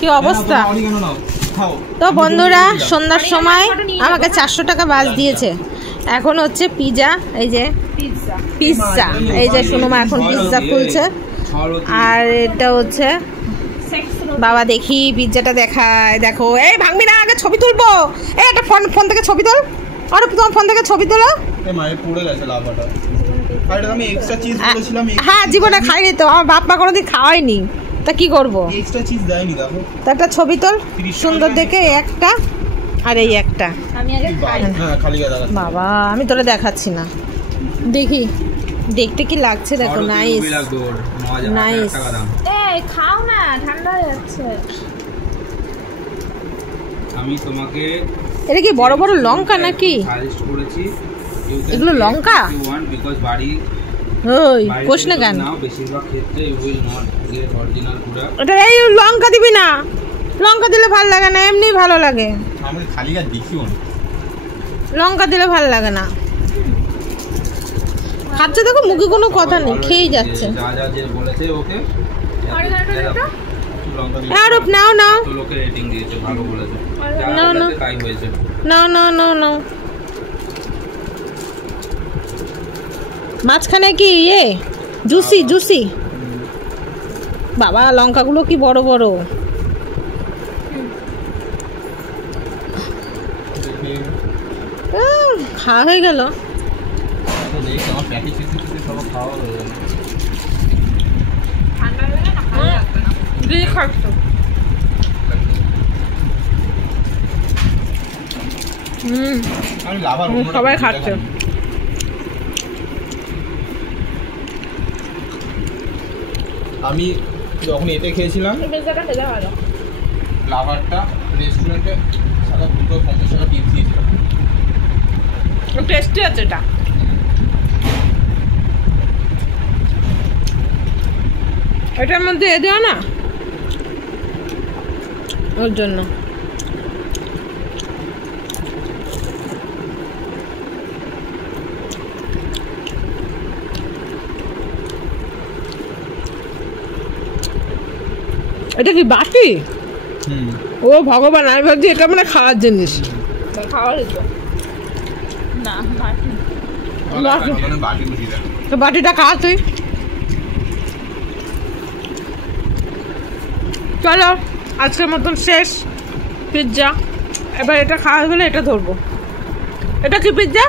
কি অবস্থা। তো বন্ধুরা সন্ধ্যার সময় আমাকে 400 টাকা বাস দিয়েছে। এখন হচ্ছে পিজা, এই যে পিৎজা, এই যে সুনুমা এখন পিৎজা খুলছে। আর এটা হচ্ছে বাবা, দেখি পিৎজাটা দেখায়। দেখো, এই ভাঙবি না, আগে ছবি তুলবো। এই একটা ফোন থেকে ছবি তোল, আর তোমার ফোন থেকে ছবি তোলো। হ্যাঁ, জীবনে খাইনি তো, আমার বাপ মা কোনোদিন খাওয়াইনি, তা কি করবো। তা একটা ছবি তোল সুন্দর দেখে, একটা আর এই একটা। বাবা আমি তোরা দেখাচ্ছি না, দেখি দেখতে কি লাগছে। দেখো, নাইস নাইস। খাও না, ঠান্ডা হয়ে যাচ্ছে। আমি তোমাকে এটা কি বড় বড় লঙ্কা নাকি? এগুলো লঙ্কা? ওই কোশ না কেন? এটা এই লঙ্কা দিবি না, লঙ্কা দিলে ভালো লাগে না, এমনি ভালো লাগে। লঙ্কা দিলে ভালো লাগে না। খাচ্ছে দেখো, মুখে কোনো কথা নেই, খেয়েই যাচ্ছে। আরব নাও নাও নাও নাও নাও নাও নাও। মাঝখানে কি ইয়ে জুসি জুসি। বাবা লঙ্কাগুলো কি বড় বড়। খাওয়া হয়ে গেল। সবাই খাচ্ছে। আমি যখন এতে খেয়েছিলাম লাভারটা রেস্টুরেন্টে 250 টাকা টিপস দিয়েছিলাম। টেস্টি আছে এটা। এটার মধ্যে এ দেওয়া না, ওর জন্য। এটা কি বাটি? ও ভগবান, আমি ভাবছি এটা মানে খাওয়ার জিনিস। খাওয়ার না, বাটিটা খা তুই। চলো আজকের মতন শেষ পিৎজা। এবার এটা খাওয়া হয়ে গেলে এটা ধরবো। এটা কি পিৎজা?